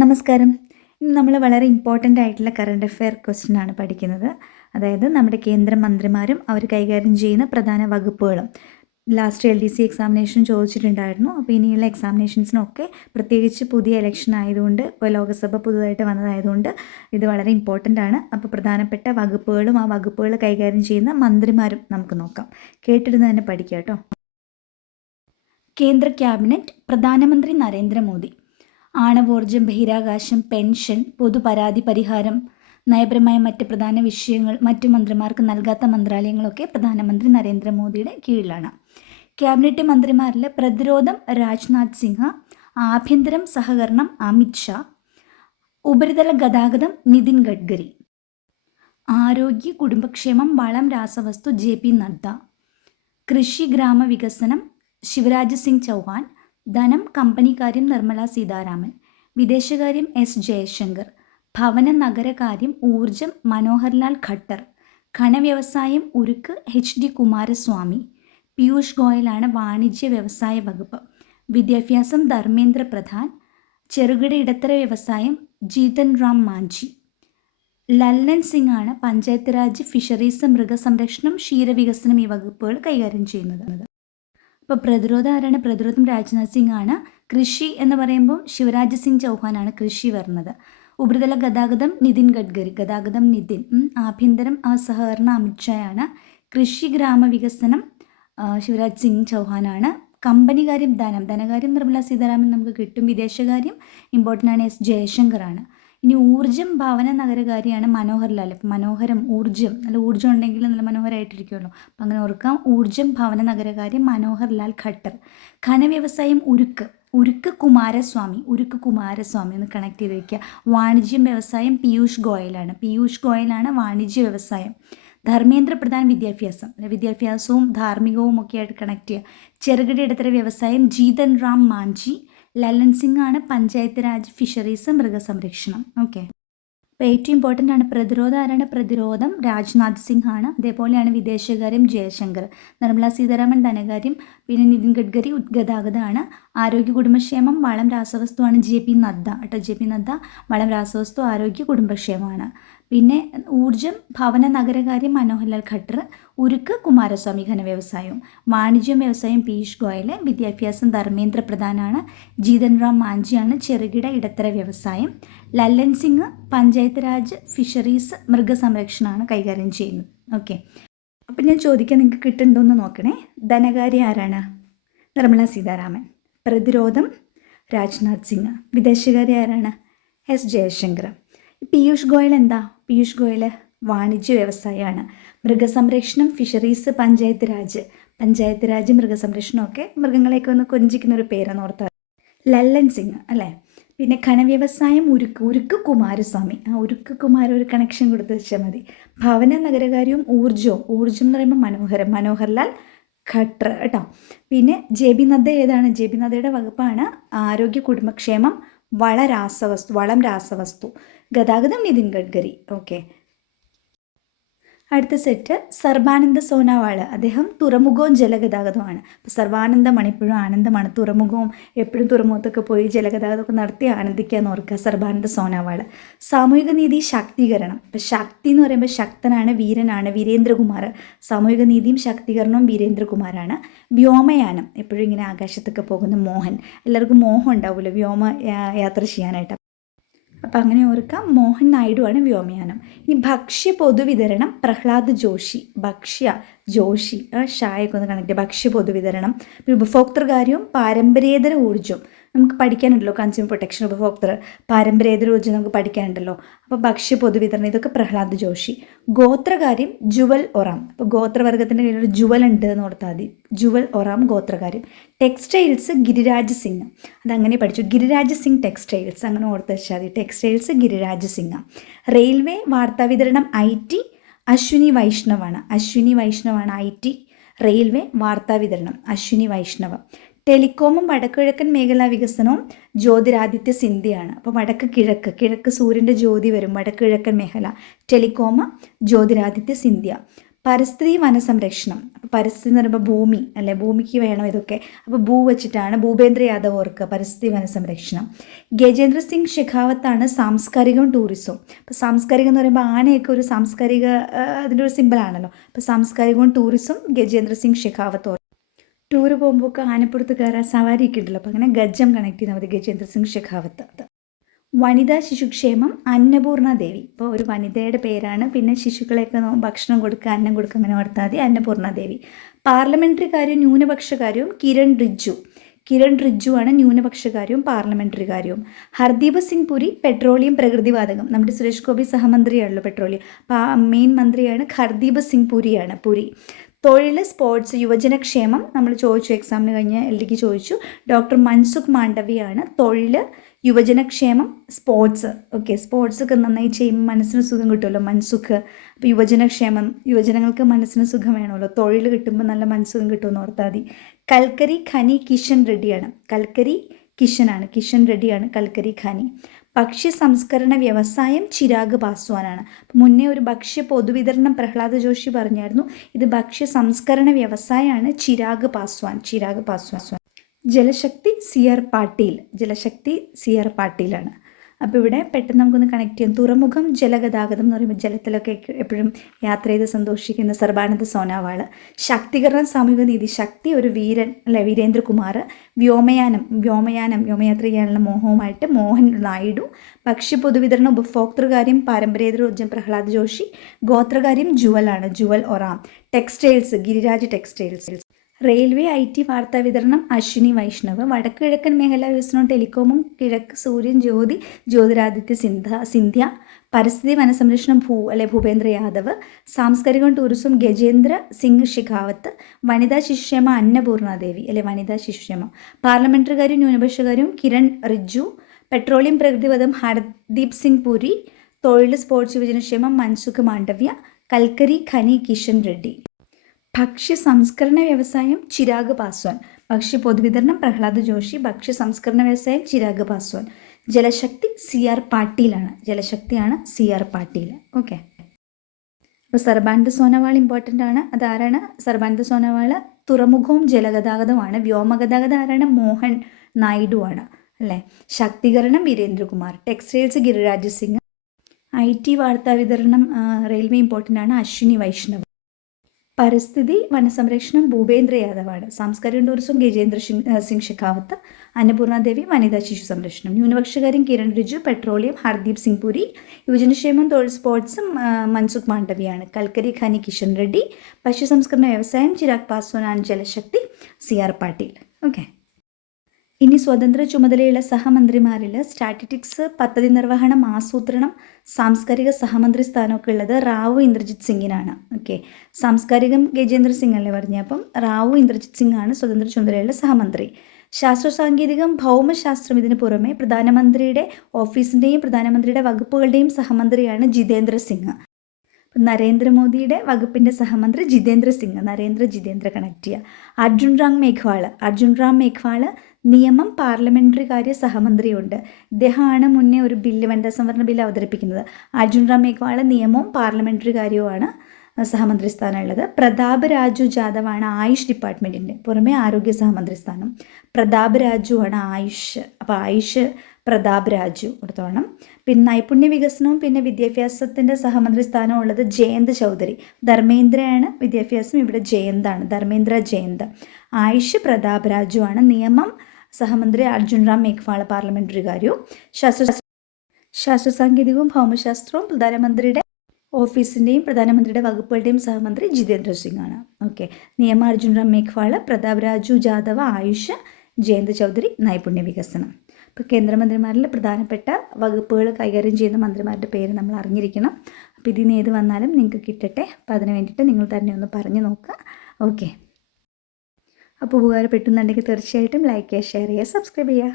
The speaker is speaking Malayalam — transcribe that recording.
നമസ്കാരം. ഇന്ന് നമ്മൾ വളരെ ഇമ്പോർട്ടന്റ് ആയിട്ടുള്ള കറണ്ട് അഫെയർ ക്വസ്റ്റ്യൻ ആണ് പഠിക്കുന്നത്. അതായത് നമ്മുടെ കേന്ദ്രമന്ത്രിമാരും അവർ കൈകാര്യം ചെയ്യുന്ന പ്രധാന വകുപ്പുകളും. Last L D C examination ചോദിച്ചിട്ടുണ്ടായിരുന്നു. അപ്പോൾ ഇനിയുള്ള എക്സാമിനേഷൻസിനൊക്കെ പ്രത്യേകിച്ച് പുതിയ ഇലക്ഷൻ ആയതുകൊണ്ട് ലോകസഭ പുതുതായിട്ട് വന്നതായതുകൊണ്ട് ഇത് വളരെ ഇമ്പോർട്ടന്റ് ആണ്. അപ്പോൾ പ്രധാനപ്പെട്ട വകുപ്പുകളും ആ വകുപ്പുകൾ കൈകാര്യം ചെയ്യുന്ന മന്ത്രിമാരും നമുക്ക് നോക്കാം. കേട്ടിരുന്ന് തന്നെ പഠിക്കാം കേട്ടോ. കേന്ദ്ര ക്യാബിനറ്റ് പ്രധാനമന്ത്രി നരേന്ദ്രമോദി. ആണവോർജം ബഹിരാകാശം പെൻഷൻ പൊതുപരാതി പരിഹാരം നയപരമായ മറ്റ് പ്രധാന വിഷയങ്ങൾ മറ്റു മന്ത്രിമാർക്ക് നൽകാത്ത മന്ത്രാലയങ്ങളൊക്കെ പ്രധാനമന്ത്രി നരേന്ദ്രമോദിയുടെ കീഴിലാണ്. ക്യാബിനറ്റ് മന്ത്രിമാരിൽ പ്രതിരോധം രാജ്നാഥ് സിംഗ് ആഭ്യന്തരം സഹകരണം അമിത്ഷാ ഉപരിതല ഗതാഗതം നിതിൻ ഗഡ്കരി ആരോഗ്യ കുടുംബക്ഷേമം വളം രാസവസ്തു ജെ പി നദ്ദ കൃഷി ഗ്രാമവികസനം ശിവരാജ് സിംഗ് ചൗഹാൻ ധനം കമ്പനിക്കാര്യം നിർമ്മല സീതാരാമൻ വിദേശകാര്യം എസ് ജയശങ്കർ ഭവന നഗരകാര്യം ഊർജം മനോഹർലാൽ ഖട്ടർ ഖനവ്യവസായം ഉരുക്ക് എച്ച് ഡി കുമാരസ്വാമി പീയൂഷ് ഗോയലാണ് വാണിജ്യ വ്യവസായ വകുപ്പ് വിദ്യാഭ്യാസം ധർമ്മേന്ദ്ര പ്രധാൻ ചെറുകിട ഇടത്തര വ്യവസായം ജീതൻ റാം മാഞ്ചി ലല്ലൻ സിംഗ് ആണ് പഞ്ചായത്ത് രാജ് ഫിഷറീസ് മൃഗസംരക്ഷണം ക്ഷീരവികസനം ഈ വകുപ്പുകൾ കൈകാര്യം ചെയ്യുന്നത്. ഇപ്പോൾ പ്രതിരോധം ആരാണ്? പ്രതിരോധം രാജ്നാഥ് സിംഗ് ആണ്. കൃഷി എന്ന് പറയുമ്പോൾ ശിവരാജ് സിംഗ് ചൗഹാനാണ് കൃഷി വരുന്നത്. ഉപരിതല ഗതാഗതം നിതിൻ ഗഡ്കരി ഗതാഗതം നിതിൻ ആഭ്യന്തരം സഹകരണ അമിത്ഷായാണ് കൃഷി ഗ്രാമവികസനം ശിവരാജ് സിംഗ് ചൗഹാനാണ് കമ്പനികാര്യം ധനം ധനകാര്യം നിർമ്മല സീതാരാമൻ നമുക്ക് കിട്ടും. വിദേശകാര്യം ഇമ്പോർട്ടന്റ് ആണ്. എസ് ജയശങ്കറാണ് ഇനി ഊർജം ഭവന നഗരകാരിയാണ് മനോഹർലാൽ. അപ്പം മനോഹരം ഊർജം നല്ല ഊർജം ഉണ്ടെങ്കിൽ നല്ല മനോഹരമായിട്ടിരിക്കുമല്ലോ അപ്പം അങ്ങനെ ഓർക്കാം ഊർജം ഭവന നഗരകാരി മനോഹർലാൽ ഖട്ടർ. ഖനവ്യവസായം ഉരുക്ക് ഉരുക്ക് കുമാരസ്വാമി ഉരുക്ക് കുമാരസ്വാമി ഒന്ന് കണക്ട് ചെയ്ത് വയ്ക്കുക വാണിജ്യം വ്യവസായം പീയൂഷ് ഗോയലാണ്. പീയൂഷ് ഗോയലാണ് വാണിജ്യ വ്യവസായം. ധർമ്മേന്ദ്ര പ്രധാൻ വിദ്യാഭ്യാസം വിദ്യാഭ്യാസവും ധാർമ്മികവും ഒക്കെ ആയിട്ട് കണക്ട് ചെയ്യുക. ചെറുകിട ഇടത്തര വ്യവസായം ജീതൻ റാം മാഞ്ചി ലല്ലൻ സിംഗ് ആണ് പഞ്ചായത്ത് രാജ് ഫിഷറീസ് മൃഗസംരക്ഷണം. ഓക്കെ. അപ്പോൾ ഏറ്റവും ഇമ്പോർട്ടന്റ് ആണ് പ്രതിരോധ ആരാണ്? പ്രതിരോധം രാജ്നാഥ് സിംഗ് ആണ് അതേപോലെയാണ് വിദേശകാര്യം ജയശങ്കർ. നിർമ്മല സീതാരാമൻ ധനകാര്യം പിന്നെ നിതിൻ ഗഡ്കരി ഗതാഗതമാണ് ആരോഗ്യ കുടുംബക്ഷേമം വളം രാസവസ്തുവാണ് ജെ പി നദ്ദ. കേട്ടോ ജെ പി നദ്ദ വളം രാസവസ്തു ആരോഗ്യ കുടുംബക്ഷേമമാണ്. പിന്നെ ഊർജം ഭവന നഗരകാര്യം മനോഹർലാൽ ഖട്ടർ ഉരുക്ക് കുമാരസ്വാമി ഘനവ്യവസായവും വാണിജ്യം വ്യവസായം പീയൂഷ് ഗോയൽ വിദ്യാഭ്യാസം ധർമ്മേന്ദ്ര പ്രധാനാണ് ജീതൻ റാം മാഞ്ചിയാണ് ചെറുകിട ഇടത്തര വ്യവസായം ലല്ലൻ സിംഗ് പഞ്ചായത്ത് രാജ് ഫിഷറീസ് മൃഗസംരക്ഷണമാണ് കൈകാര്യം ചെയ്യുന്നത്. ഓക്കെ. അപ്പം ഞാൻ ചോദിക്കാൻ നിങ്ങൾക്ക് കിട്ടുന്നുണ്ടോ എന്ന് നോക്കണേ. ധനകാര്യ ആരാണ്? നിർമ്മല സീതാരാമൻ. പ്രതിരോധം രാജ്നാഥ് സിംഗ്. വിദേശകാര്യ ആരാണ്? എസ് ജയശങ്കർ. പീയൂഷ് ഗോയൽ എന്താ? പീയൂഷ് ഗോയൽ വാണിജ്യ വ്യവസായമാണ് മൃഗസംരക്ഷണം ഫിഷറീസ് പഞ്ചായത്ത് രാജ്. പഞ്ചായത്ത് രാജ് മൃഗസംരക്ഷണമൊക്കെ മൃഗങ്ങളെയൊക്കെ ഒന്ന് കൊഞ്ചിക്കുന്ന ഒരു പേരാണ് ഓർത്ത ലല്ലൻ സിംഗ് അല്ലേ? പിന്നെ ഖനവ്യവസായം ഉരുക്ക് ഉരുക്ക് കുമാരസ്വാമി. ആ ഉരുക്ക് കുമാര ഒരു കണക്ഷൻ കൊടുത്ത് വെച്ചാൽ മതി. ഭവന നഗരകാര്യവും ഊർജവും ഊർജം എന്ന് പറയുമ്പോൾ മനോഹരം. മനോഹർലാൽ ഖട്ടർ കേട്ടോ. പിന്നെ ജെ ബി നദ്ദ ഏതാണ്? ജെ ബി നദ്ദയുടെ വകുപ്പാണ് ആരോഗ്യ കുടുംബക്ഷേമം വള രാസവസ്തു വളം രാസവസ്തു. ഗതാഗതം നിതിൻ ഗഡ്കരി. ഓക്കെ. അടുത്ത സെറ്റ് സർബാനന്ദ സോനാവാൾ അദ്ദേഹം തുറമുഖവും ജലഗതാഗതവുമാണ്. അപ്പോൾ സർബാനന്ദമാണ് എപ്പോഴും ആനന്ദമാണ്. തുറമുഖവും എപ്പോഴും തുറമുഖത്തൊക്കെ പോയി ജലഗതാഗതമൊക്കെ നടത്തി ആനന്ദിക്കുക എന്ന് ഓർക്കുക സർബാനന്ദ സോനാവാൾ സാമൂഹിക നീതി ശാക്തീകരണം. ഇപ്പോൾ ശക്തി എന്ന് പറയുമ്പോൾ ശക്തനാണ് വീരനാണ് വീരേന്ദ്രകുമാർ. സാമൂഹിക നീതിയും ശാക്തീകരണവും വീരേന്ദ്രകുമാറാണ് വ്യോമയാനം. എപ്പോഴും ഇങ്ങനെ ആകാശത്തൊക്കെ പോകുന്ന മോഹൻ. എല്ലാവർക്കും മോഹം ഉണ്ടാവില്ല വ്യോമ യാത്ര ചെയ്യാനായിട്ട്. അപ്പം അങ്ങനെ ഓർക്കാം. മോഹൻ നായിഡുവാണ് വ്യോമയാനം. ഇനി ഭക്ഷ്യ പൊതുവിതരണം പ്രഹ്ലാദ് ജോഷി ഭക്ഷ്യ ജോഷി ഷായൊക്കെ ഒന്ന് കണക്ട് ഭക്ഷ്യ പൊതുവിതരണം ഉപഭോക്തൃകാര്യവും പാരമ്പര്യേതര ഊർജവും നമുക്ക് പഠിക്കാനുണ്ടല്ലോ കൺസ്യൂമർ പ്രൊട്ടക്ഷൻ ഉപഭോക്തൃ പാരമ്പര്യേതര ഊർജം നമുക്ക് പഠിക്കാനുണ്ടല്ലോ. അപ്പോൾ ഭക്ഷ്യ പൊതുവിതരണം ഇതൊക്കെ പ്രഹ്ലാദ് ജോഷി. ഗോത്രകാര്യം ജുവൽ ഒറാം. അപ്പോൾ ഗോത്രവർഗത്തിന്റെ ഒരു ജുവൽ ഉണ്ട് എന്ന് ഓർത്താൽ മതി. ജുവൽ ഒറാം ഗോത്രകാര്യം. ടെക്സ്റ്റൈൽസ് ഗിരിരാജ് സിംഗ്. അതങ്ങനെ പഠിച്ചു. ഗിരിരാജ് സിംഗ് ടെക്സ്റ്റൈൽസ് അങ്ങനെ ഓർത്ത് വെച്ചാൽ മതി. ടെക്സ്റ്റൈൽസ് ഗിരിരാജ് സിംഗ്. റെയിൽവേ വാർത്താവിതരണം ഐ ടി അശ്വിനി വൈഷ്ണവാണ്. അശ്വിനി വൈഷ്ണവാണ് ഐ ടി. റെയിൽവേ വാർത്താവിതരണം അശ്വിനി വൈഷ്ണവ്. ടെലികോമും വടക്കുകിഴക്കൻ മേഖലാ വികസനവും ജ്യോതിരാദിത്യ സിന്ധ്യയാണ്. അപ്പോൾ വടക്ക് കിഴക്ക് കിഴക്ക് സൂര്യന്റെ ജ്യോതി വരും വടക്കുകിഴക്കൻ മേഖല. ടെലികോമ ജ്യോതിരാദിത്യ സിന്ധ്യ. പരിസ്ഥിതി വനസംരക്ഷണം. അപ്പോൾ പരിസ്ഥിതി എന്ന് പറയുമ്പോൾ ഭൂമി അല്ലെ? ഭൂമിക്ക് വേണം ഇതൊക്കെ. അപ്പോൾ ഭൂ വെച്ചിട്ടാണ് ഭൂപേന്ദ്ര യാദവ് ഓർക്ക് പരിസ്ഥിതി വനസംരക്ഷണം. ഗജേന്ദ്ര സിംഗ് ഷെഖാവത്താണ് സാംസ്കാരികവും ടൂറിസവും. അപ്പോൾ സാംസ്കാരികം എന്ന് പറയുമ്പോൾ ആനയൊക്കെ ഒരു സാംസ്കാരിക അതിന്റെ ഒരു സിമ്പിളാണല്ലോ അപ്പോൾ സാംസ്കാരികവും ടൂറിസവും ഗജേന്ദ്ര സിംഗ് ഷെഖാവത്ത് ടൂറ് പോകുമ്പോൾ ഒക്കെ ആനപ്പുറത്ത് കയറാൻ സവാരിയൊക്കെ ഉണ്ടല്ലോ. അപ്പോൾ അങ്ങനെ ഗജം കണക്ട് ചെയ്താൽ മതി. ഗജേന്ദ്ര സിംഗ് ഷെഖാവത്ത്. വനിതാ ശിശുക്ഷേമം അന്നപൂർണ ദേവി. ഇപ്പോൾ ഒരു വനിതയുടെ പേരാണ്. പിന്നെ ശിശുക്കളെയൊക്കെ ഭക്ഷണം കൊടുക്കുക അന്നം കൊടുക്കുക അങ്ങനെ നടത്താൽ മതി അന്നപൂർണ ദേവി. പാർലമെന്ററി കാര്യവും ന്യൂനപക്ഷകാര്യവും കിരൺ റിജ്ജു കിരൺ റിജ്ജു ആണ് ന്യൂനപക്ഷ കാര്യവും പാർലമെന്ററി കാര്യവും. ഹർദീപ് സിംഗ് പുരി പെട്രോളിയം പ്രകൃതിവാതകം നമ്മുടെ സുരേഷ് ഗോപി സഹമന്ത്രിയാണല്ലോ പെട്രോളിയം. അപ്പോൾ മെയിൻ മന്ത്രിയാണ് ഹർദീപ് സിംഗ് പുരിയാണ് പുരി. തൊഴിൽ സ്പോർട്സ് യുവജനക്ഷേമം നമ്മൾ ചോദിച്ചു എക്സാമിന് കഴിഞ്ഞ് എൽ ഡിക്ക് ചോദിച്ചു. ഡോക്ടർ മൻസുഖ് മാണ്ഡവിയാണ് തൊഴിൽ യുവജനക്ഷേമം സ്പോർട്സ്. ഓക്കെ സ്പോർട്സ് ഒക്കെ നന്നായി ചെയ്യുമ്പോൾ മനസ്സിന് സുഖം കിട്ടുമല്ലോ? മൻസുഖ് അപ്പോൾ യുവജനക്ഷേമം യുവജനങ്ങൾക്ക് മനസ്സിന് സുഖം വേണമല്ലോ? തൊഴിൽ കിട്ടുമ്പോൾ നല്ല മനസ്സുഖം കിട്ടുമെന്ന് ഓർത്താൽ മതി. കൽക്കരി ഖനി കിഷൻ റെഡ്ഡിയാണ്. കൽക്കരി കിഷനാണ്. കിഷൻ റെഡ്ഡിയാണ് കൽക്കരി ഖനി. ഭക്ഷ്യ സംസ്കരണ വ്യവസായം ചിരാഗ് പാസ്വാനാണ്. മുന്നേ ഒരു ഭക്ഷ്യ പൊതുവിതരണം പ്രഹ്ലാദ് ജോഷി പറഞ്ഞായിരുന്നു. ഇത് ഭക്ഷ്യ സംസ്കരണ വ്യവസായമാണ് ചിരാഗ് പാസ്വാൻ ചിരാഗ് പാസ്വാൻ. ജലശക്തി സി ആർ പാട്ടീൽ ജലശക്തി സി ആർ പാട്ടീലാണ്. അപ്പോൾ ഇവിടെ പെട്ടെന്ന് നമുക്കൊന്ന് കണക്ട് ചെയ്യാം. തുറമുഖം ജലഗതാഗതം എന്ന് പറയുമ്പോൾ ജലത്തിലൊക്കെ എപ്പോഴും യാത്ര ചെയ്ത് സന്തോഷിക്കുന്ന സർബാനന്ദ സോനാവാൾ ശാക്തീകരണം സാമൂഹിക നീതി ശക്തി ഒരു വീരൻ അല്ലെ വീരേന്ദ്രകുമാർ വ്യോമയാനം വ്യോമയാനം വ്യോമയാത്ര ചെയ്യാനുള്ള മോഹവുമായിട്ട് മോഹൻ നായിഡു. ഭക്ഷ്യ പൊതുവിതരണ ഉപഭോക്തൃകാര്യം പാരമ്പര്യേതര ഊർജം പ്രഹ്ലാദ് ജോഷി. ഗോത്രകാര്യം ജുവലാണ് Jual Oram. Textiles Giriraj textiles. Railway I T വാർത്താ വിതരണം അശ്വിനി വൈഷ്ണവ്. വടക്ക് കിഴക്കൻ മേഖലാ വികസനവും ടെലികോമും കിഴക്ക് സൂര്യൻ ജ്യോതി ജ്യോതിരാദിത്യ സിന്ധ സിന്ധ്യ പരിസ്ഥിതി വനസംരക്ഷണം ഭൂ അല്ലെ ഭൂപേന്ദ്ര യാദവ് സാംസ്കാരികവും ടൂറിസം ഗജേന്ദ്ര സിംഗ് ഷിഖാവത്ത് വനിതാ ശിശുക്ഷേമ അന്നപൂർണാദേവി അല്ലെ വനിതാ ശിശുക്ഷേമം പാർലമെന്ററി ന്യൂനപക്ഷകാരും ന്യൂനപക്ഷ കിരൺ റിജു പെട്രോളിയം പ്രകൃതിവധം ഹർദീപ് സിംഗ് പുരി തൊഴിൽ സ്പോർട്സ് യുവജനക്ഷേമം മൻസുഖ് മാണ്ഡവ്യ കൽക്കരി ഖനി കിഷൻ റെഡ്ഡി. ഭക്ഷ്യ സംസ്കരണ വ്യവസായം ചിരാഗ് പാസ്വാൻ. ഭക്ഷ്യ പൊതുവിതരണം പ്രഹ്ലാദ് ജോഷി. ഭക്ഷ്യ സംസ്കരണ വ്യവസായം ചിരാഗ് പാസ്വാൻ. ജലശക്തി സി ആർ പാട്ടീലാണ്. ജലശക്തിയാണ് സി ആർ പാട്ടീൽ ഓക്കെ. അപ്പോൾ സർബാനന്ദ സോനോവാൾ ഇമ്പോർട്ടന്റ് ആണ്. അതാരാണ്? സർബാനന്ദ സോനോവാൾ തുറമുഖവും ജലഗതാഗതവുമാണ്. വ്യോമഗതാഗതം ആരാണ് മോഹൻ നായിഡു ആണ്. അല്ലേ? ശാക്തീകരണം Virendrakumar. Textiles Giriraj Singh. I T വാർത്താ വിതരണം റെയിൽവേ ഇമ്പോർട്ടന്റ് ആണ്. അശ്വിനി വൈഷ്ണവ്. പരിസ്ഥിതി വനസംരക്ഷണം ഭൂപേന്ദ്ര യാദവാണ് സാംസ്കാരിക ടൂറിസം ഗജേന്ദ്ര സിംഗ് ഷെഖാവത്ത് അന്നപൂർണദേവി വനിതാ ശിശു സംരക്ഷണം ന്യൂനപക്ഷകാര്യം കിരൺ റിജു പെട്രോളിയം ഹർദീപ് സിംഗ് പുരി യുവജനക്ഷേമം തൊഴിൽ സ്പോർട്സും മൻസുഖ് മാണ്ഡവിയാണ്. കൽക്കരി ഖാനി കിഷൻ റെഡ്ഡി ഭക്ഷ്യ സംസ്കരണ വ്യവസായം ചിരാഗ് പാസ്വാൻ ജലശക്തി സി ആർ പാട്ടീൽ. ഓക്കെ. ഇനി സ്വതന്ത്ര ചുമതലയുള്ള സഹമന്ത്രിമാരിൽ സ്റ്റാറ്റിറ്റിക്സ് പദ്ധതി നിർവഹണം ആസൂത്രണം സാംസ്കാരിക സഹമന്ത്രി സ്ഥാനമൊക്കെ ഉള്ളത് റാവു ഇന്ദ്രജിത് സിംഗിനാണ്. ഓക്കെ. സാംസ്കാരികം ഗജേന്ദ്ര സിംഗ് അല്ലേ പറഞ്ഞ. അപ്പം റാവു ഇന്ദ്രജിത് സിംഗ് ആണ് സ്വതന്ത്ര ചുമതലയുള്ള സഹമന്ത്രി. ശാസ്ത്ര സാങ്കേതികം ഭൗമശാസ്ത്രം ഇതിന് പുറമെ പ്രധാനമന്ത്രിയുടെ ഓഫീസിന്റെയും പ്രധാനമന്ത്രിയുടെ വകുപ്പുകളുടെയും സഹമന്ത്രിയാണ് ജിതേന്ദ്ര സിംഗ്. നരേന്ദ്രമോദിയുടെ വകുപ്പിന്റെ സഹമന്ത്രി ജിതേന്ദ്ര സിംഗ് നരേന്ദ്ര ജിതേന്ദ്ര കണക്ട് ചെയ്യുക അർജുൻ റാം മേഘ്വാൾ അർജുൻ റാം മേഘ്വാൾ നിയമം പാർലമെന്ററി കാര്യ സഹമന്ത്രിയുണ്ട്. ഇദ്ദേഹമാണ് മുന്നേ ഒരു ബില്ല് വനിതാ സംവരണ ബില്ല് അവതരിപ്പിക്കുന്നത്. അർജുൻ റാം മേഘ്വാൾ നിയമവും പാർലമെന്ററി കാര്യവുമാണ് സഹമന്ത്രി സ്ഥാനമുള്ളത്. പ്രതാപ് രാജു ജാദവാണ് ആയുഷ് ഡിപ്പാർട്ട്മെന്റിന്റെ പുറമെ ആരോഗ്യ സഹമന്ത്രി സ്ഥാനം. പ്രതാപ് രാജു ആണ് ആയുഷ്. അപ്പോൾ ആയുഷ് പ്രതാപ് രാജു എടുത്തോണം. പിന്നെ നൈപുണ്യ വികസനവും പിന്നെ വിദ്യാഭ്യാസത്തിന്റെ സഹമന്ത്രി സ്ഥാനവും ഉള്ളത് ജയന്ത് ചൗധരി. ധർമ്മേന്ദ്രയാണ് വിദ്യാഭ്യാസം ഇവിടെ ജയന്താണ് ധർമ്മേന്ദ്ര ജയന്ത്. ആയുഷ് പ്രതാപ് ആണ് നിയമം. സഹമന്ത്രി അർജുൻ റാം മേഘ്വാള പാർലമെന്ററി കാര്യവും ശാസ്ത്ര സാങ്കേതികവും ഭൗമശാസ്ത്രവും പ്രധാനമന്ത്രിയുടെ ഓഫീസിന്റെയും പ്രധാനമന്ത്രിയുടെ വകുപ്പുകളുടെയും സഹമന്ത്രി ജിതേന്ദ്ര സിംഗ് ആണ്. ഓക്കെ. നിയമ അർജുൻ റാം മേഘ്വാള പ്രതാപ് രാജു ജാദവ് ആയുഷ് ജയന്ത് ചൗധരി നൈപുണ്യ വികസനം. ഇപ്പോൾ കേന്ദ്രമന്ത്രിമാരിൽ പ്രധാനപ്പെട്ട വകുപ്പുകൾ കൈകാര്യം ചെയ്യുന്ന മന്ത്രിമാരുടെ പേര് നമ്മൾ അറിഞ്ഞിരിക്കണം. അപ്പോൾ ഇതിൽ നിന്ന് ഏത് വന്നാലും നിങ്ങൾക്ക് കിട്ടട്ടെ. അപ്പോൾ അതിന് വേണ്ടിയിട്ട് നിങ്ങൾ തന്നെ ഒന്ന് പറഞ്ഞു നോക്കുക. ഓക്കെ. അപ്പോൾ ഉപകാരപ്പെട്ടുന്നുണ്ടെങ്കിൽ തീർച്ചയായിട്ടും ലൈക്ക് ചെയ്യുക ഷെയർ ചെയ്യുക സബ്സ്ക്രൈബ് ചെയ്യുക.